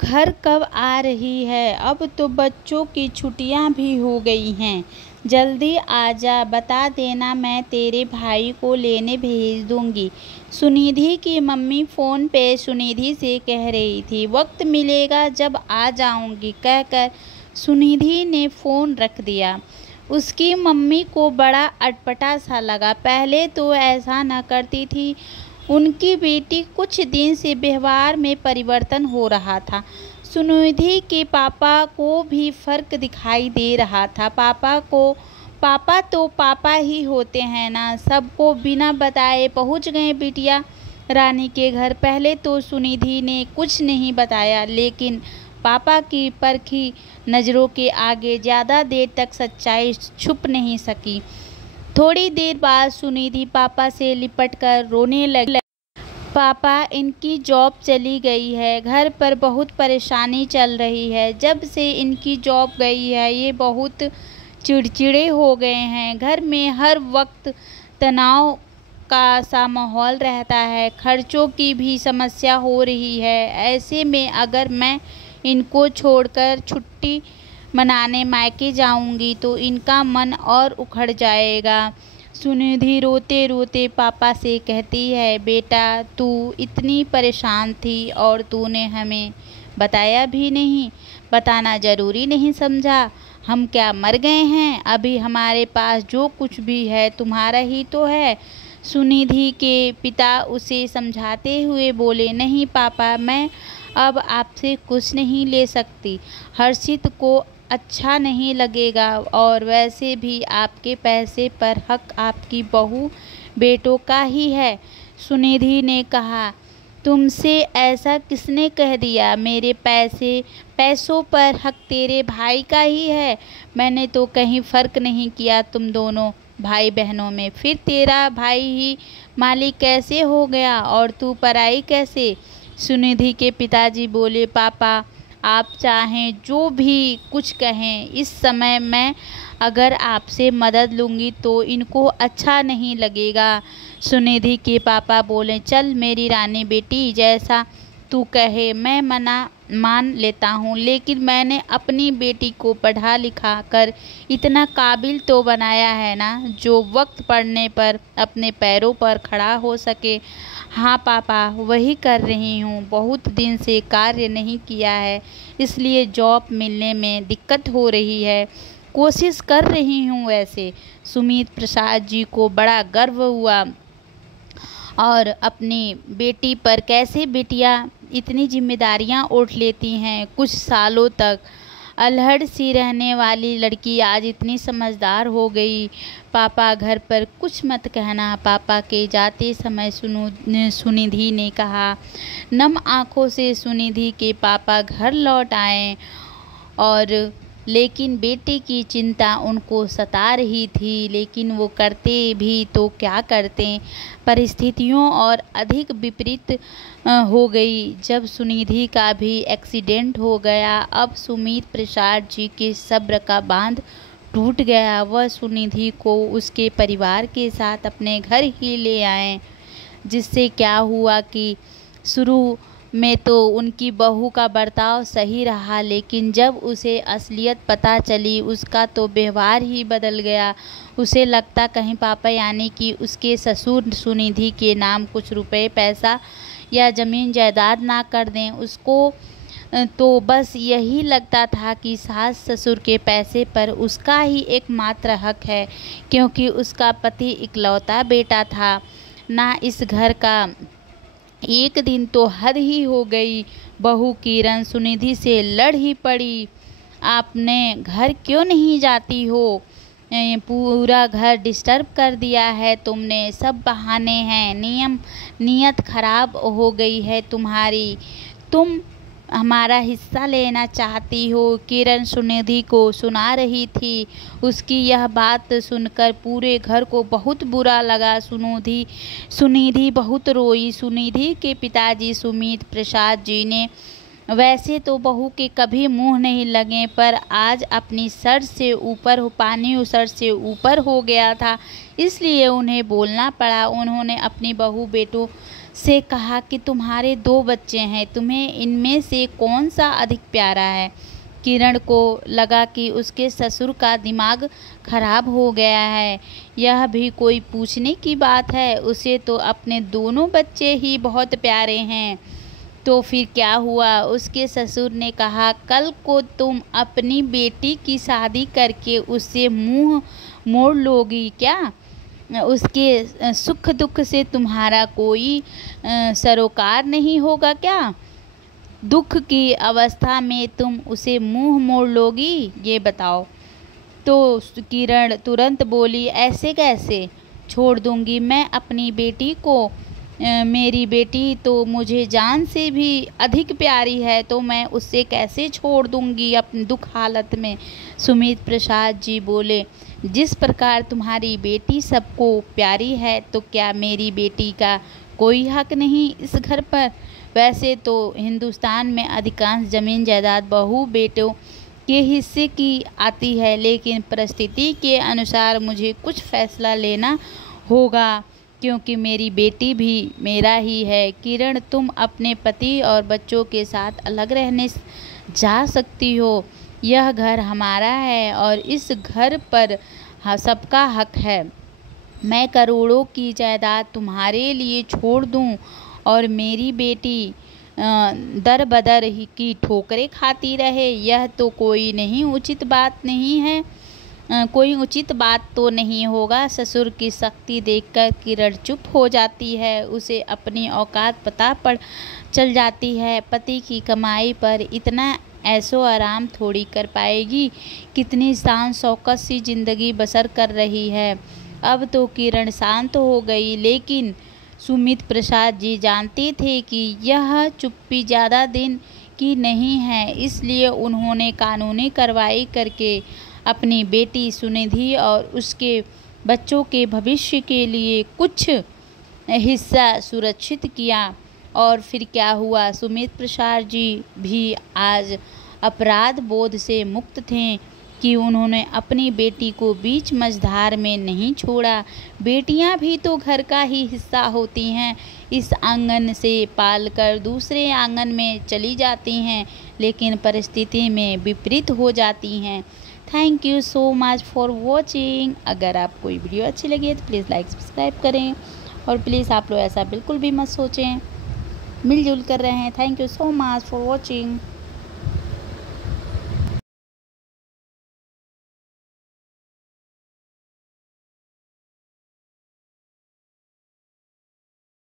घर कब आ रही है? अब तो बच्चों की छुट्टियां भी हो गई हैं। जल्दी आजा, बता देना, मैं तेरे भाई को लेने भेज दूंगी। सुनिधि की मम्मी फ़ोन पे सुनिधि से कह रही थी। वक्त मिलेगा जब आ जाऊंगी कहकर सुनिधि ने फ़ोन रख दिया। उसकी मम्मी को बड़ा अटपटा सा लगा। पहले तो ऐसा न करती थी। उनकी बेटी कुछ दिन से व्यवहार में परिवर्तन हो रहा था। सुनिधि के पापा को भी फर्क दिखाई दे रहा था। पापा तो पापा ही होते हैं ना। सबको बिना बताए पहुंच गए बिटिया रानी के घर। पहले तो सुनिधि ने कुछ नहीं बताया, लेकिन पापा की परखी नज़रों के आगे ज़्यादा देर तक सच्चाई छुप नहीं सकी। थोड़ी देर बाद सुनिधि पापा से लिपटकर रोने लगी। पापा, इनकी जॉब चली गई है। घर पर बहुत परेशानी चल रही है। जब से इनकी जॉब गई है ये बहुत चिड़चिड़े हो गए हैं। घर में हर वक्त तनाव का सा माहौल रहता है। खर्चों की भी समस्या हो रही है। ऐसे में अगर मैं इनको छोड़कर छुट्टी मनाने मायके जाऊंगी तो इनका मन और उखड़ जाएगा। सुनिधि रोते रोते पापा से कहती है, बेटा तू इतनी परेशान थी और तूने हमें बताया भी नहीं। बताना ज़रूरी नहीं समझा। हम क्या मर गए हैं? अभी हमारे पास जो कुछ भी है तुम्हारा ही तो है। सुनिधि के पिता उसे समझाते हुए बोले, नहीं पापा, मैं अब आपसे कुछ नहीं ले सकती। हर्षित को अच्छा नहीं लगेगा और वैसे भी आपके पैसे पर हक आपकी बहू बेटों का ही है। सुनिधि ने कहा, तुमसे ऐसा किसने कह दिया? मेरे पैसों पर हक तेरे भाई का ही है। मैंने तो कहीं फ़र्क नहीं किया तुम दोनों भाई बहनों में। फिर तेरा भाई ही मालिक कैसे हो गया और तू पराई कैसे? सुनिधि के पिताजी बोले, पापा आप चाहें जो भी कुछ कहें, इस समय मैं अगर आपसे मदद लूँगी तो इनको अच्छा नहीं लगेगा। सुनिधि के पापा बोले, चल मेरी रानी बेटी, जैसा तू कहे मैं मान लेता हूँ, लेकिन मैंने अपनी बेटी को पढ़ा लिखा कर इतना काबिल तो बनाया है ना, जो वक्त पड़ने पर अपने पैरों पर खड़ा हो सके। हाँ पापा, वही कर रही हूँ। बहुत दिन से कार्य नहीं किया है, इसलिए जॉब मिलने में दिक्कत हो रही है। कोशिश कर रही हूँ। वैसे सुमित प्रसाद जी को बड़ा गर्व हुआ और अपनी बेटी पर कैसे बेटियाँ इतनी जिम्मेदारियाँ उठ लेती हैं। कुछ सालों तक अल्हड़ सी रहने वाली लड़की आज इतनी समझदार हो गई। पापा घर पर कुछ मत कहना। पापा के जाते समय सुनिधि ने कहा। नम आँखों से सुनिधि के पापा घर लौट आए और लेकिन बेटे की चिंता उनको सता रही थी। लेकिन वो करते भी तो क्या करते, परिस्थितियों और अधिक विपरीत हो गई। जब सुनिधि का भी एक्सीडेंट हो गया, अब सुमित प्रसाद जी के सब्र का बांध टूट गया। वह सुनिधि को उसके परिवार के साथ अपने घर ही ले आए। जिससे क्या हुआ कि शुरू में तो उनकी बहू का बर्ताव सही रहा, लेकिन जब उसे असलियत पता चली उसका तो व्यवहार ही बदल गया। उसे लगता कहीं पापा यानी कि उसके ससुर सुनिधि के नाम कुछ रुपए पैसा या ज़मीन जायदाद ना कर दें। उसको तो बस यही लगता था कि सास ससुर के पैसे पर उसका ही एकमात्र हक है, क्योंकि उसका पति इकलौता बेटा था ना इस घर का। एक दिन तो हद ही हो गई। बहू किरण सुनिधि से लड़ ही पड़ी। आपने घर क्यों नहीं जाती हो? पूरा घर डिस्टर्ब कर दिया है तुमने। सब बहाने हैं। नीयत खराब हो गई है तुम्हारी। तुम हमारा हिस्सा लेना चाहती हो। किरण सुनिधि को सुना रही थी। उसकी यह बात सुनकर पूरे घर को बहुत बुरा लगा। सुनिधि बहुत रोई। सुनिधि के पिताजी सुमित प्रसाद जी ने वैसे तो बहू के कभी मुंह नहीं लगे, पर आज अपनी सर से ऊपर पानी सर से ऊपर हो गया था, इसलिए उन्हें बोलना पड़ा। उन्होंने अपनी बहू बेटों से कहा कि तुम्हारे 2 बच्चे हैं, तुम्हें इनमें से कौन सा अधिक प्यारा है। किरण को लगा कि उसके ससुर का दिमाग खराब हो गया है। यह भी कोई पूछने की बात है, उसे तो अपने दोनों बच्चे ही बहुत प्यारे हैं। तो फिर क्या हुआ? उसके ससुर ने कहा, कल को तुम अपनी बेटी की शादी करके उससे मुंह मोड़ लोगी क्या? उसके सुख दुख से तुम्हारा कोई सरोकार नहीं होगा क्या? दुख की अवस्था में तुम उसे मुंह मोड़ लोगी, ये बताओ। तो किरण तुरंत बोली, ऐसे कैसे छोड़ दूंगी मैं अपनी बेटी को? मेरी बेटी तो मुझे जान से भी अधिक प्यारी है, तो मैं उससे कैसे छोड़ दूंगी अपनी दुख हालत में। सुमित प्रसाद जी बोले, जिस प्रकार तुम्हारी बेटी सबको प्यारी है, तो क्या मेरी बेटी का कोई हक नहीं इस घर पर? वैसे तो हिंदुस्तान में अधिकांश जमीन जायदाद बहू बेटों के हिस्से की आती है, लेकिन परिस्थिति के अनुसार मुझे कुछ फैसला लेना होगा, क्योंकि मेरी बेटी भी मेरा ही है। किरण, तुम अपने पति और बच्चों के साथ अलग रहने जा सकती हो। यह घर हमारा है और इस घर पर सबका हक है। मैं करोड़ों की जायदाद तुम्हारे लिए छोड़ दूं और मेरी बेटी दर बदर ही की ठोकरें खाती रहे, यह तो कोई उचित बात तो नहीं होगा। ससुर की शक्ति देखकर किरण चुप हो जाती है। उसे अपनी औकात पता पड़ चल जाती है। पति की कमाई पर इतना ऐशो आराम थोड़ी कर पाएगी। कितनी शान शौकत सी जिंदगी बसर कर रही है। अब तो किरण शांत हो गई, लेकिन सुमित प्रसाद जी जानते थे कि यह चुप्पी ज़्यादा दिन की नहीं है, इसलिए उन्होंने कानूनी कार्रवाई करके अपनी बेटी सुनिधि और उसके बच्चों के भविष्य के लिए कुछ हिस्सा सुरक्षित किया। और फिर क्या हुआ? सुमित प्रसाद जी भी आज अपराध बोध से मुक्त थे कि उन्होंने अपनी बेटी को बीच मझधार में नहीं छोड़ा। बेटियां भी तो घर का ही हिस्सा होती हैं। इस आंगन से पालकर दूसरे आंगन में चली जाती हैं, लेकिन परिस्थिति में विपरीत हो जाती हैं। Thank you so much for watching. अगर आपको ये वीडियो अच्छी लगी तो प्लीज़ लाइक सब्सक्राइब करें, और प्लीज़ आप लोग ऐसा बिल्कुल भी मत सोचें, मिलजुल कर रहें। Thank you so much for watching.